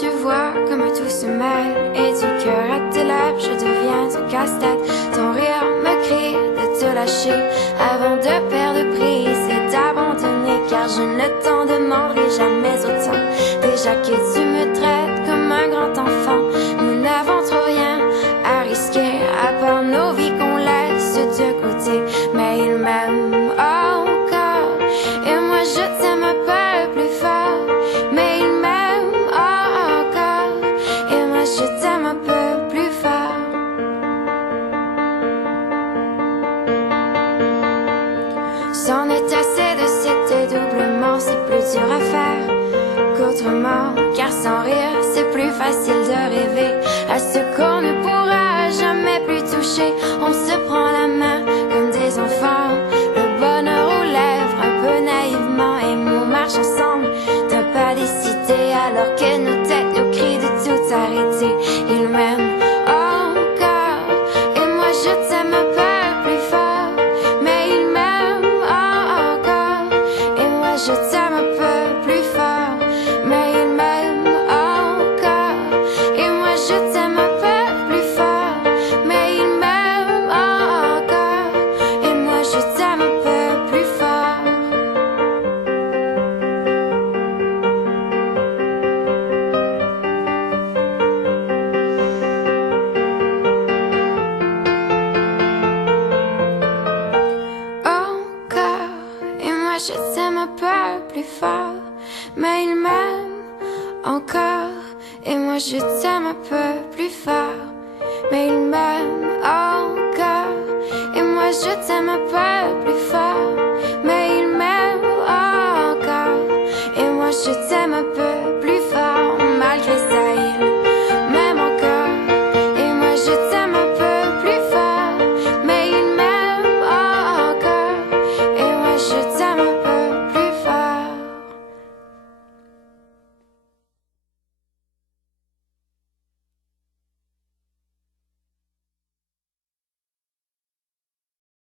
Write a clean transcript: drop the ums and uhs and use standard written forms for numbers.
tu vois comme tout se mêle. Et du cœur à tes lèvres, je deviens un casse-tête. Ton rire me crie de te lâcher avant de perdre prise et d'abandonner. Car je ne t'en demanderai jamais autant. Déjà que tu me traites comme un grand enfant, nous n'avons trop rien à risquer à part nos vies qu'on laisse de côté. Mais il m'aime encore et moi je t'aime un peu plus fort. Mais il m'aime encore et moi je t'aime un peu plus fort. C'en est assez de cet dédoublement, c'est plus dur à faire qu'autrement. Car sans rire, c'est plus facile de rêver à ce qu'on ne pourra jamais plus toucher. On se prend la main comme des enfants, le bonheur aux lèvres un peu naïvement. Et on marche ensemble d'un pas décidé alors que nos têtes nous crient de tout arrêter. Il m'aime encore et moi je t'aime un peu plus fort. Mais il m'aime encore et moi je t'aime un peu plus fort. Mais il m'aime encore et moi je t'aime un peu plus fort. Mais il m'aime encore et moi je t'aime un peu plus fort. Encore et moi je t'aime un peu plus fort. Mais il m'aime encore et moi je t'aime un peu plus fort. Mais il m'aime encore et moi je t'aime un peu plus fort.